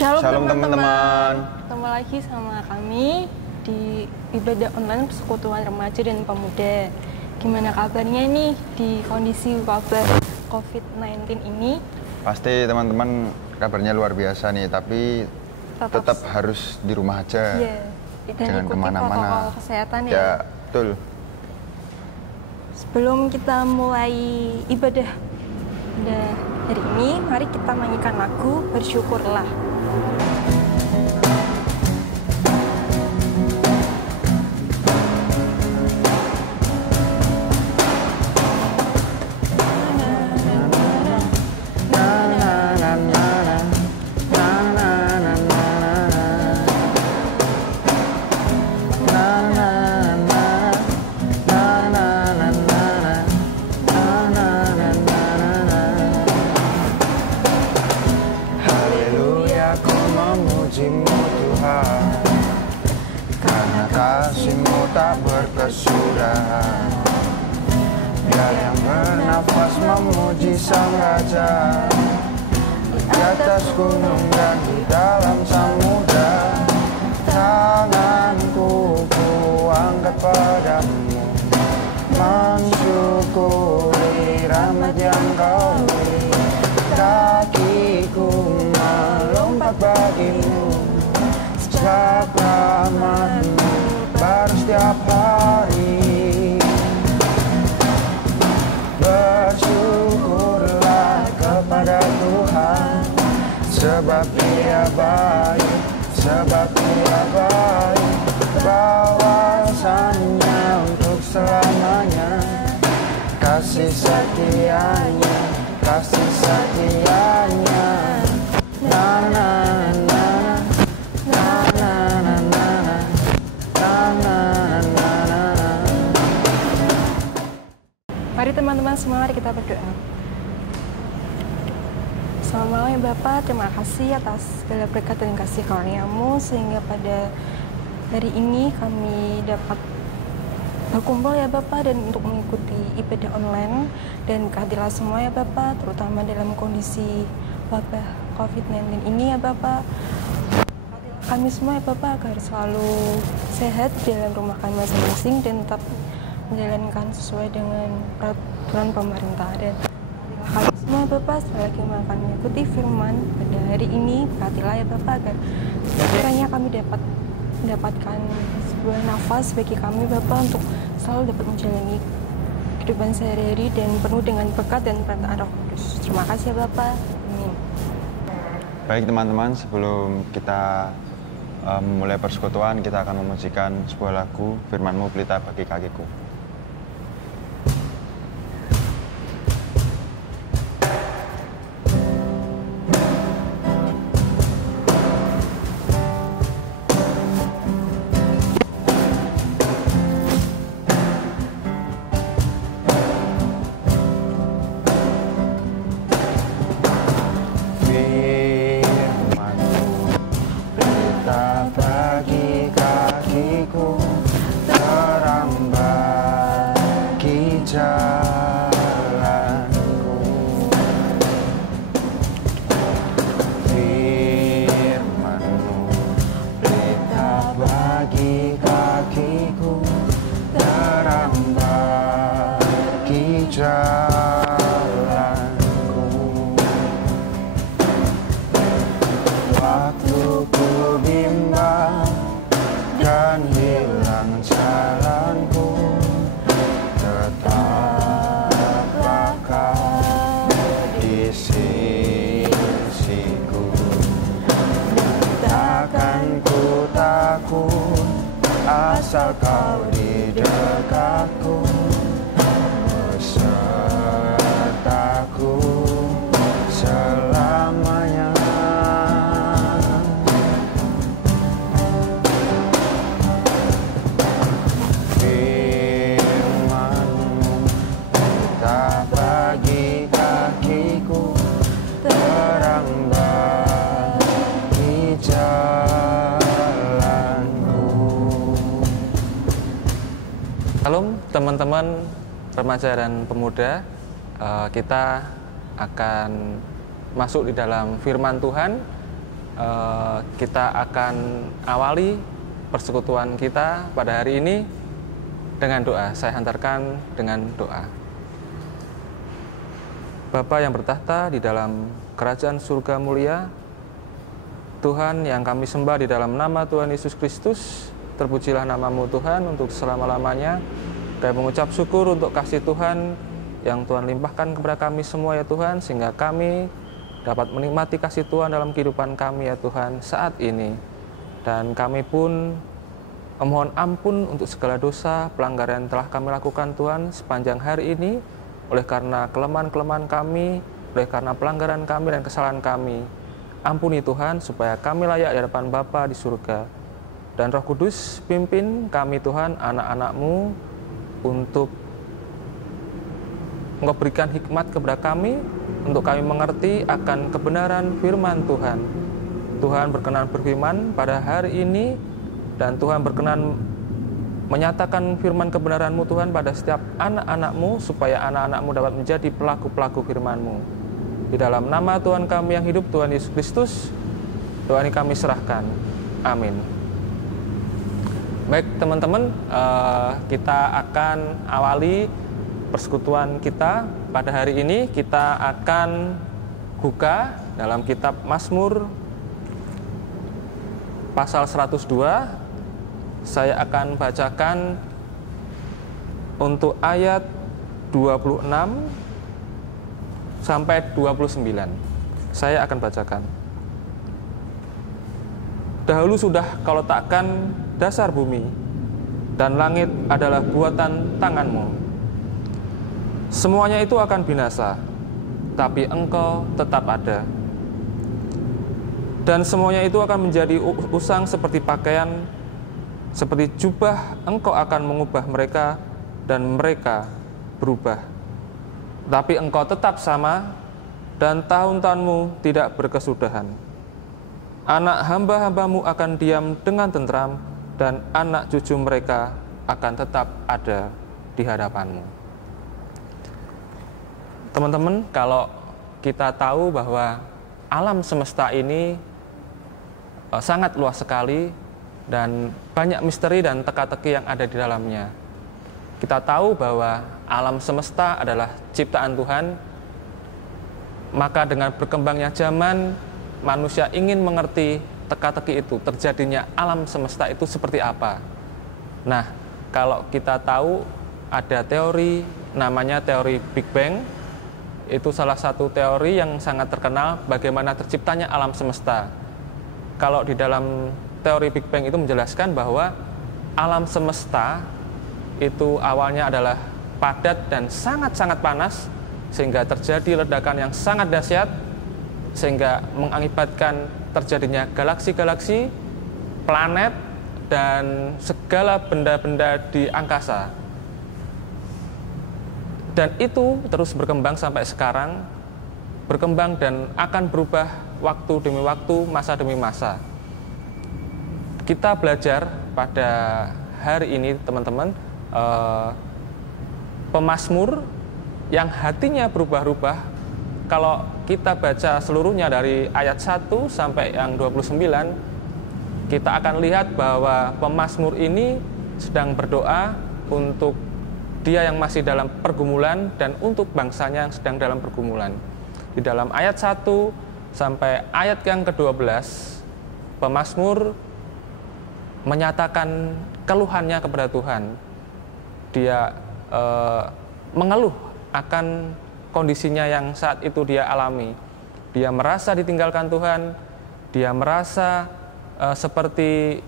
Shalom teman-teman. Ketemu lagi sama kami di ibadah online Persekutuan Remaja dan Pemuda. Gimana kabarnya nih di kondisi wabah COVID-19 ini? Pasti teman-teman kabarnya luar biasa nih, tapi tetap harus di rumah aja. Iya, dan jangan ikuti kemana-mana. protokol kesehatan ya. Ya, betul. Sebelum kita mulai ibadah hari ini, mari kita nyanyikan lagu Bersyukurlah. Karena kasih-Mu tak berkesudahan, biar yang bernafas memuji Sang Raja, di atas gunung dan di dalam samudra. Tanganku kuangkat padamu, mensyukuri rahmat yang Kau beri. Kakiku melompat bagimu, sejak rahmat-Mu baru setiap hari. Bersyukurlah kepada Tuhan, sebab Dia baik, sebab Dia baik. Bawasannya untuk selamanya, kasih setianya, kasih setianya. Na na na na na na na na na na. Mari teman-teman semua, mari kita berdoa. Selamat malam ya Bapak, terima kasih atas segala berkat dan kasih karunia-Mu, sehingga pada hari ini kami dapat berkumpul ya Bapak, dan untuk mengikuti ibadah online, dan kehadiran semua ya Bapak, terutama dalam kondisi wabah COVID-19 ini ya Bapak. Kami semua ya Bapak agar selalu sehat di dalam rumah kami masing-masing dan tetap menjalankan sesuai dengan peraturan pemerintah. Dan kami semua Bapak sekali lagi akan mengikuti firman pada hari ini. Perhatilah ya Bapak agar kiranya kami dapat mendapatkan sebuah nafas bagi kami Bapak untuk selalu dapat menjalani kehidupan sehari-hari dan penuh dengan berkat dan penyertaan Roh Kudus. Terima kasih ya Bapak. Amin. Baik teman-teman, sebelum kita memulai persekutuan, kita akan memujikan sebuah lagu Firman-Mu pelita bagi kakiku. Bagi kakiku, terang bagi jalanku. Firman-Mu pelita bagi kakiku, terang bagi jalanku. Waktu ku bimbang dan hilang jalanku, tetaplah Kau di sisiku. Takkan ku takut asal Kau di dekatku, besertaku selamanya. teman-teman remaja dan pemuda, kita akan masuk di dalam firman Tuhan. Kita akan awali persekutuan kita pada hari ini dengan doa. Saya hantarkan dengan doa. Bapa yang bertahta di dalam kerajaan surga mulia, Tuhan yang kami sembah di dalam nama Tuhan Yesus Kristus, terpujilah namamu Tuhan untuk selama-lamanya. Kami mengucap syukur untuk kasih Tuhan yang Tuhan limpahkan kepada kami semua ya Tuhan, sehingga kami dapat menikmati kasih Tuhan dalam kehidupan kami ya Tuhan saat ini. Dan kami pun memohon ampun untuk segala dosa, pelanggaran yang telah kami lakukan Tuhan sepanjang hari ini, oleh karena kelemahan-kelemahan kami, oleh karena pelanggaran kami dan kesalahan kami. Ampuni Tuhan supaya kami layak di hadapan Bapa di surga. Dan Roh Kudus pimpin kami Tuhan, anak-anak-Mu, untuk Engkau berikan hikmat kepada kami, untuk kami mengerti akan kebenaran firman Tuhan. Tuhan berkenan berfirman pada hari ini, dan Tuhan berkenan menyatakan firman kebenaran-Mu Tuhan pada setiap anak-anak-Mu, supaya anak-anak-Mu dapat menjadi pelaku-pelaku firman-Mu. Di dalam nama Tuhan kami yang hidup, Tuhan Yesus Kristus, doa ini kami serahkan. Amin. Baik teman-teman, kita akan awali persekutuan kita pada hari ini. Kita akan buka dalam kitab Mazmur pasal 102. Saya akan bacakan untuk ayat 26 sampai 29. Saya akan bacakan. Dahulu sudah kau letakkan dasar bumi, dan langit adalah buatan tangan-Mu. Semuanya itu akan binasa, tapi Engkau tetap ada. Dan semuanya itu akan menjadi usang seperti pakaian, seperti jubah. Engkau akan mengubah mereka, dan mereka berubah. Tapi Engkau tetap sama, dan tahun-tahun-Mu tidak berkesudahan. Anak hamba-hamba-Mu akan diam dengan tentram, dan anak cucu mereka akan tetap ada di hadapan-Mu. Teman-teman, kalau kita tahu bahwa alam semesta ini sangat luas sekali, dan banyak misteri dan teka-teki yang ada di dalamnya. Kita tahu bahwa alam semesta adalah ciptaan Tuhan, maka dengan berkembangnya zaman, manusia ingin mengerti teka-teki itu, terjadinya alam semesta itu seperti apa. Nah, kalau kita tahu ada teori namanya teori Big Bang, itu salah satu teori yang sangat terkenal bagaimana terciptanya alam semesta. Kalau di dalam teori Big Bang itu menjelaskan bahwa alam semesta itu awalnya adalah padat dan sangat-sangat panas, sehingga terjadi ledakan yang sangat dahsyat, sehingga mengakibatkan terjadinya galaksi-galaksi, planet, dan segala benda-benda di angkasa. Dan itu terus berkembang sampai sekarang, berkembang dan akan berubah waktu demi waktu, masa demi masa. Kita belajar pada hari ini, teman-teman, pemazmur yang hatinya berubah-ubah. Kalau kita baca seluruhnya dari ayat 1 sampai yang 29, kita akan lihat bahwa pemazmur ini sedang berdoa untuk dia yang masih dalam pergumulan dan untuk bangsanya yang sedang dalam pergumulan. Di dalam ayat 1 sampai ayat yang ke-12, pemazmur menyatakan keluhannya kepada Tuhan. Dia mengeluh akan kondisinya yang saat itu dia alami. Dia merasa ditinggalkan Tuhan, dia merasa seperti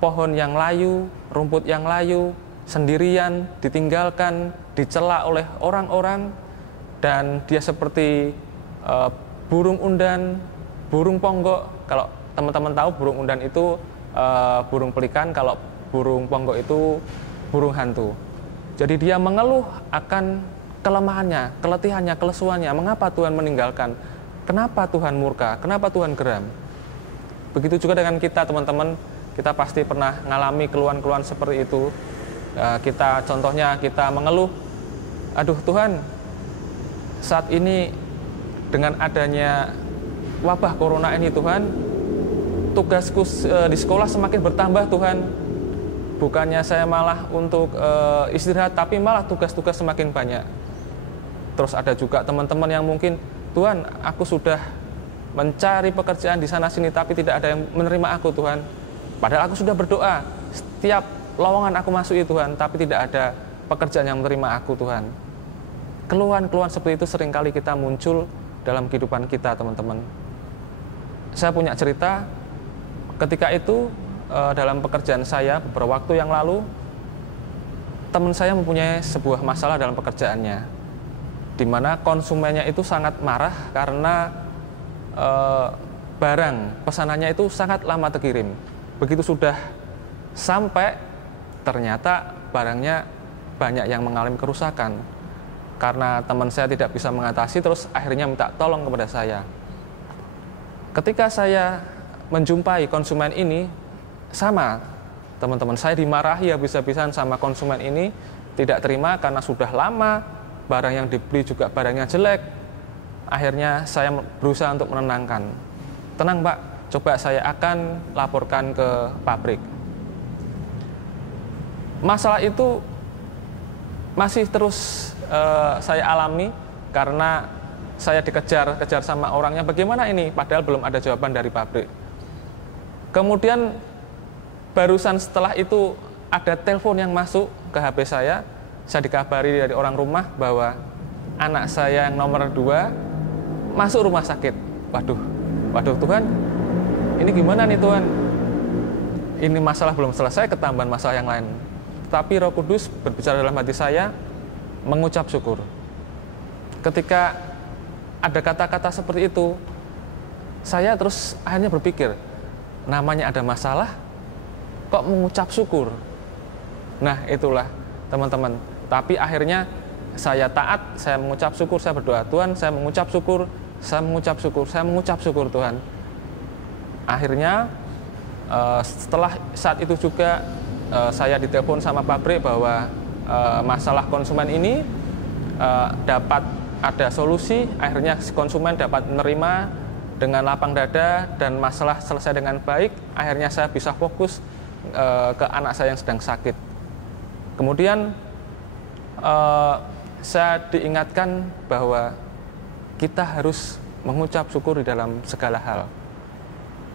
pohon yang layu, rumput yang layu, sendirian, ditinggalkan, dicela oleh orang-orang, dan dia seperti burung undan, burung ponggok. Kalau teman-teman tahu, burung undan itu burung pelikan, kalau burung ponggok itu burung hantu. Jadi dia mengeluh akan kelemahannya, keletihannya, kelesuannya. Mengapa Tuhan meninggalkan? Kenapa Tuhan murka? Kenapa Tuhan geram? Begitu juga dengan kita, teman-teman. Kita pasti pernah mengalami keluhan-keluhan seperti itu. Contohnya kita mengeluh, aduh Tuhan, saat ini dengan adanya wabah corona ini Tuhan, tugasku di sekolah semakin bertambah Tuhan. Bukannya saya malah untuk istirahat, tapi malah tugas-tugas semakin banyak. Terus ada juga teman-teman yang mungkin, Tuhan, aku sudah mencari pekerjaan di sana sini, tapi tidak ada yang menerima aku Tuhan. Padahal aku sudah berdoa, setiap lowongan aku masuki Tuhan, tapi tidak ada pekerjaan yang menerima aku Tuhan. Keluhan-keluhan seperti itu seringkali kita muncul dalam kehidupan kita teman-teman. Saya punya cerita, ketika itu dalam pekerjaan saya beberapa waktu yang lalu, teman saya mempunyai sebuah masalah dalam pekerjaannya, di mana konsumennya itu sangat marah karena barang pesanannya itu sangat lama terkirim. Begitu sudah sampai, ternyata barangnya banyak yang mengalami kerusakan. Karena teman saya tidak bisa mengatasi, terus akhirnya minta tolong kepada saya. Ketika saya menjumpai konsumen ini, sama teman-teman saya dimarahi habis-habisan sama konsumen ini, tidak terima karena sudah lama, barang yang dibeli juga barangnya jelek. Akhirnya saya berusaha untuk menenangkan. Tenang Pak, coba saya akan laporkan ke pabrik. Masalah itu masih terus saya alami karena saya dikejar-kejar sama orangnya, bagaimana ini, padahal belum ada jawaban dari pabrik. Kemudian barusan setelah itu ada telepon yang masuk ke HP saya dikabari dari orang rumah bahwa anak saya yang nomor 2 masuk rumah sakit. Waduh Tuhan, ini gimana nih Tuhan? Ini masalah belum selesai, ketambahan masalah yang lain. Tapi Roh Kudus berbicara dalam hati saya, mengucap syukur. Ketika ada kata-kata seperti itu, saya terus akhirnya berpikir, namanya ada masalah, kok mengucap syukur? Nah itulah teman-teman. Tapi akhirnya saya taat, saya mengucap syukur, saya berdoa, Tuhan saya mengucap syukur, saya mengucap syukur, saya mengucap syukur Tuhan. Akhirnya setelah saat itu juga saya ditelepon sama pabrik bahwa masalah konsumen ini dapat ada solusi. Akhirnya konsumen dapat menerima dengan lapang dada dan masalah selesai dengan baik. Akhirnya saya bisa fokus ke anak saya yang sedang sakit. Kemudian saya diingatkan bahwa kita harus mengucap syukur di dalam segala hal.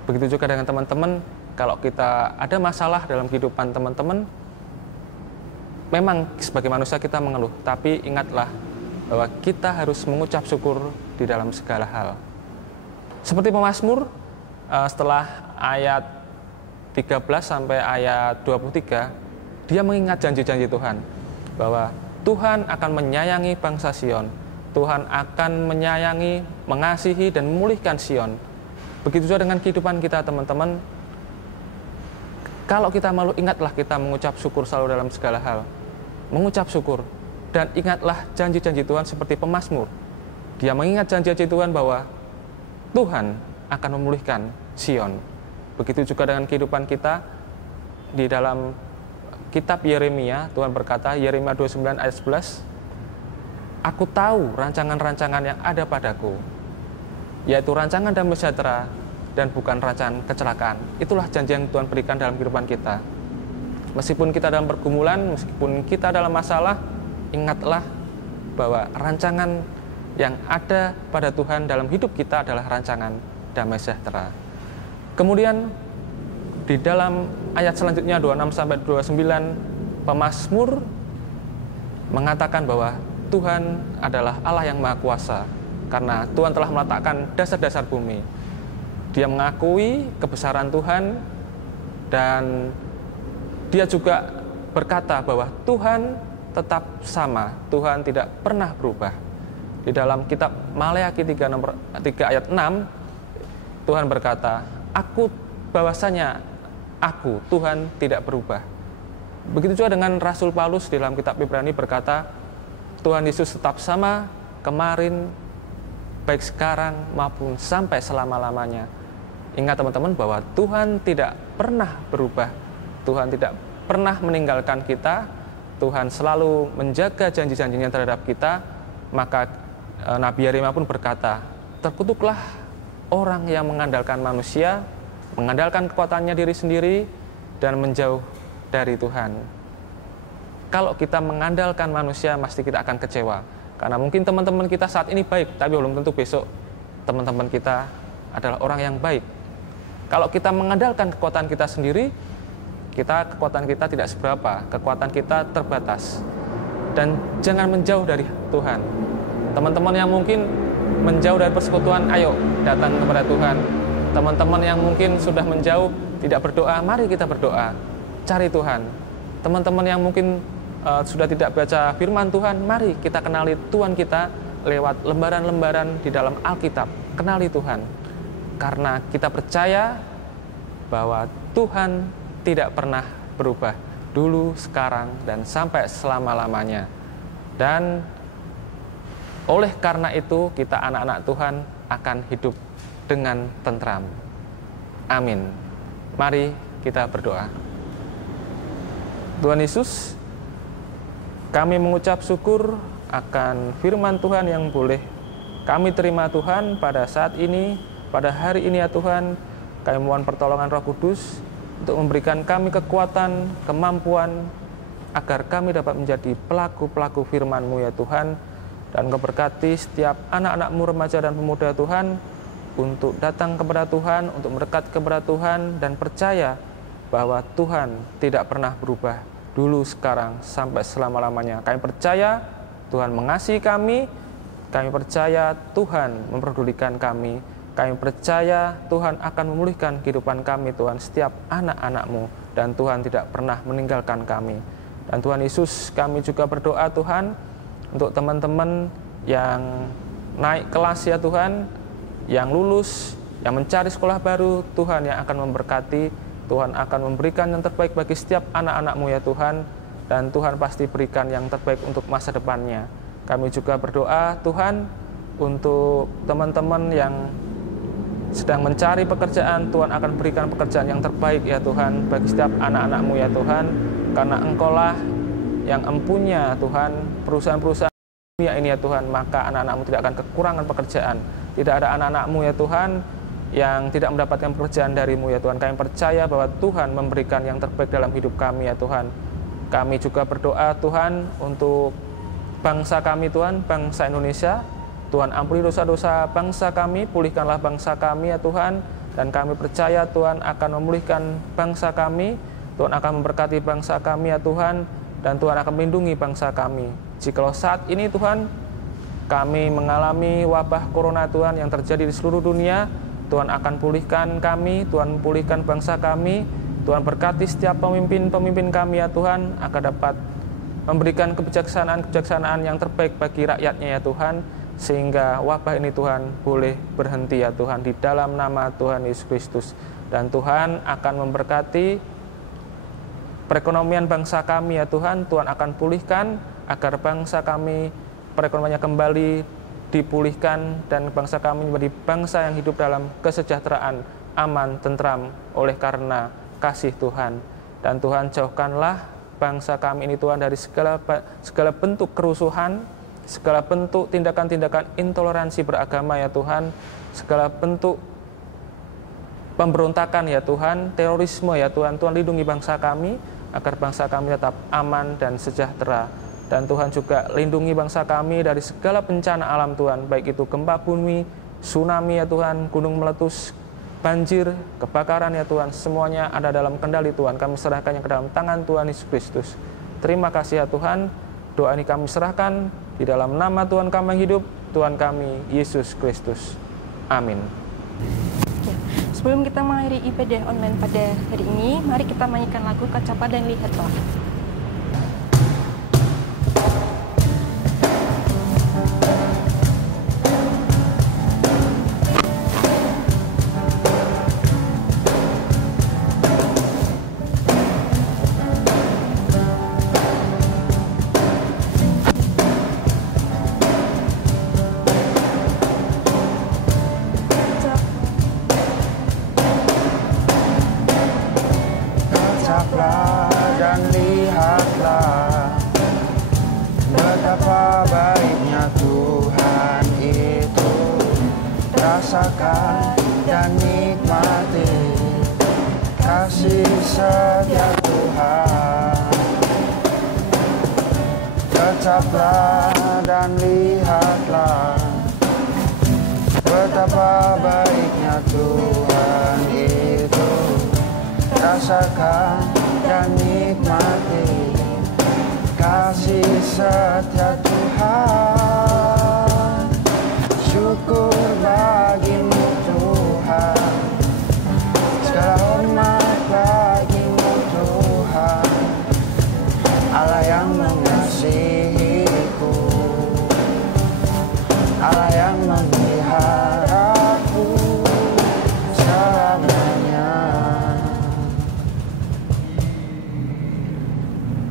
Begitu juga dengan teman-teman. Kalau kita ada masalah dalam kehidupan teman-teman, memang sebagai manusia kita mengeluh, tapi ingatlah bahwa kita harus mengucap syukur di dalam segala hal. Seperti pemazmur, setelah ayat 13 sampai ayat 23, dia mengingat janji-janji Tuhan, bahwa Tuhan akan menyayangi bangsa Sion, Tuhan akan menyayangi, mengasihi, dan memulihkan Sion. Begitu juga dengan kehidupan kita teman-teman. Kalau kita malu, ingatlah kita mengucap syukur selalu dalam segala hal. Mengucap syukur. Dan ingatlah janji-janji Tuhan seperti pemazmur. Dia mengingat janji-janji Tuhan bahwa Tuhan akan memulihkan Sion. Begitu juga dengan kehidupan kita. Di dalam kitab Yeremia, Tuhan berkata, Yeremia 29 ayat 11, Aku tahu rancangan-rancangan yang ada padaku, yaitu rancangan damai sejahtera dan bukan rancangan kecelakaan. Itulah janji yang Tuhan berikan dalam kehidupan kita. Meskipun kita dalam pergumulan, meskipun kita dalam masalah, ingatlah bahwa rancangan yang ada pada Tuhan dalam hidup kita adalah rancangan damai sejahtera. Kemudian di dalam ayat selanjutnya 26-29, pemazmur mengatakan bahwa Tuhan adalah Allah yang Maha Kuasa, karena Tuhan telah meletakkan dasar-dasar bumi. Dia mengakui kebesaran Tuhan, dan dia juga berkata bahwa Tuhan tetap sama, Tuhan tidak pernah berubah. Di dalam kitab Maleakhi 3 ayat 6, Tuhan berkata, bahwasanya aku, Tuhan, tidak berubah. Begitu juga dengan Rasul Paulus di dalam kitab Ibrani berkata, Tuhan Yesus tetap sama kemarin, baik sekarang maupun sampai selama-lamanya. Ingat teman-teman bahwa Tuhan tidak pernah berubah. Tuhan tidak pernah meninggalkan kita. Tuhan selalu menjaga janji-janjinya terhadap kita, maka Nabi Yeremia pun berkata, terkutuklah orang yang mengandalkan manusia, mengandalkan kekuatannya diri sendiri, dan menjauh dari Tuhan. Kalau kita mengandalkan manusia, pasti kita akan kecewa. Karena mungkin teman-teman kita saat ini baik, tapi belum tentu besok teman-teman kita adalah orang yang baik. Kalau kita mengandalkan kekuatan kita sendiri, kekuatan kita tidak seberapa, kekuatan kita terbatas. Dan jangan menjauh dari Tuhan. Teman-teman yang mungkin menjauh dari persekutuan, ayo datang kepada Tuhan. Teman-teman yang mungkin sudah menjauh, tidak berdoa, mari kita berdoa, cari Tuhan. Teman-teman yang mungkin sudah tidak baca firman Tuhan, mari kita kenali Tuhan kita lewat lembaran-lembaran di dalam Alkitab. Kenali Tuhan, karena kita percaya bahwa Tuhan tidak pernah berubah, dulu, sekarang, dan sampai selama-lamanya. Dan oleh karena itu, kita anak-anak Tuhan akan hidup dengan tentram. Amin. Mari kita berdoa. Tuhan Yesus, kami mengucap syukur akan firman Tuhan yang boleh kami terima Tuhan pada saat ini, pada hari ini ya Tuhan. Kami mohon pertolongan Roh Kudus untuk memberikan kami kekuatan, kemampuan, agar kami dapat menjadi pelaku-pelaku firman-Mu ya Tuhan. Dan Engkau berkati setiap anak-anak-Mu, remaja dan pemuda Tuhan, untuk datang kepada Tuhan, untuk mendekat kepada Tuhan, dan percaya bahwa Tuhan tidak pernah berubah, dulu, sekarang, sampai selama-lamanya. Kami percaya Tuhan mengasihi kami percaya Tuhan memperdulikan kami percaya Tuhan akan memulihkan kehidupan kami Tuhan, setiap anak-anak-Mu, dan Tuhan tidak pernah meninggalkan kami. Dan Tuhan Yesus, kami juga berdoa Tuhan untuk teman-teman yang naik kelas ya Tuhan, yang lulus, yang mencari sekolah baru, Tuhan yang akan memberkati, Tuhan akan memberikan yang terbaik bagi setiap anak-anak-Mu ya Tuhan, dan Tuhan pasti berikan yang terbaik untuk masa depannya. Kami juga berdoa Tuhan untuk teman-teman yang sedang mencari pekerjaan, Tuhan akan berikan pekerjaan yang terbaik ya Tuhan bagi setiap anak-anak-Mu ya Tuhan, karena Engkaulah yang empunya Tuhan perusahaan-perusahaan dunia ini ya Tuhan, maka anak-anak-Mu tidak akan kekurangan pekerjaan. Tidak ada anak-anak-Mu ya Tuhan yang tidak mendapatkan pekerjaan dari-Mu ya Tuhan. Kami percaya bahwa Tuhan memberikan yang terbaik dalam hidup kami ya Tuhan. Kami juga berdoa Tuhan untuk bangsa kami Tuhan, bangsa Indonesia. Tuhan ampuni dosa-dosa bangsa kami, pulihkanlah bangsa kami ya Tuhan. Dan kami percaya Tuhan akan memulihkan bangsa kami, Tuhan akan memberkati bangsa kami ya Tuhan, dan Tuhan akan melindungi bangsa kami. Jikalau saat ini Tuhan kami mengalami wabah corona Tuhan yang terjadi di seluruh dunia, Tuhan akan pulihkan kami, Tuhan pulihkan bangsa kami, Tuhan berkati setiap pemimpin-pemimpin kami ya Tuhan, agar dapat memberikan kebijaksanaan yang terbaik bagi rakyatnya ya Tuhan, sehingga wabah ini Tuhan boleh berhenti ya Tuhan, di dalam nama Tuhan Yesus Kristus. Dan Tuhan akan memberkati perekonomian bangsa kami ya Tuhan, Tuhan akan pulihkan agar bangsa kami perekonomiannya kembali dipulihkan, dan bangsa kami menjadi bangsa yang hidup dalam kesejahteraan, aman, tentram oleh karena kasih Tuhan. Dan Tuhan jauhkanlah bangsa kami ini Tuhan dari segala bentuk kerusuhan, segala bentuk tindakan-tindakan intoleransi beragama ya Tuhan, segala bentuk pemberontakan ya Tuhan, terorisme ya Tuhan. Tuhan lindungi bangsa kami agar bangsa kami tetap aman dan sejahtera. Dan Tuhan juga lindungi bangsa kami dari segala bencana alam Tuhan, baik itu gempa bumi, tsunami ya Tuhan, gunung meletus, banjir, kebakaran ya Tuhan, semuanya ada dalam kendali Tuhan. Kami serahkannya ke dalam tangan Tuhan Yesus Kristus. Terima kasih ya Tuhan. Doa ini kami serahkan di dalam nama Tuhan kami yang hidup, Tuhan kami Yesus Kristus. Amin. Sebelum kita mengakhiri ibadah online pada hari ini, mari kita menyanyikan lagu Kacapa dan Lihatlah. Dan kasih setia Tuhan. Tetaplah dan lihatlah betapa baiknya Tuhan itu. Rasakan dan nikmati kasih setia Tuhan. Syukur bagimu Tuhan, segala hormat bagimu Tuhan, Allah yang mengasihiku, Allah yang memeliharaku selamanya.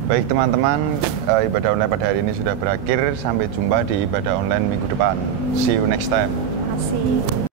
Baik teman-teman, ibadah online pada hari ini sudah berakhir. Sampai jumpa di ibadah online minggu depan. See you next time. Terima kasih.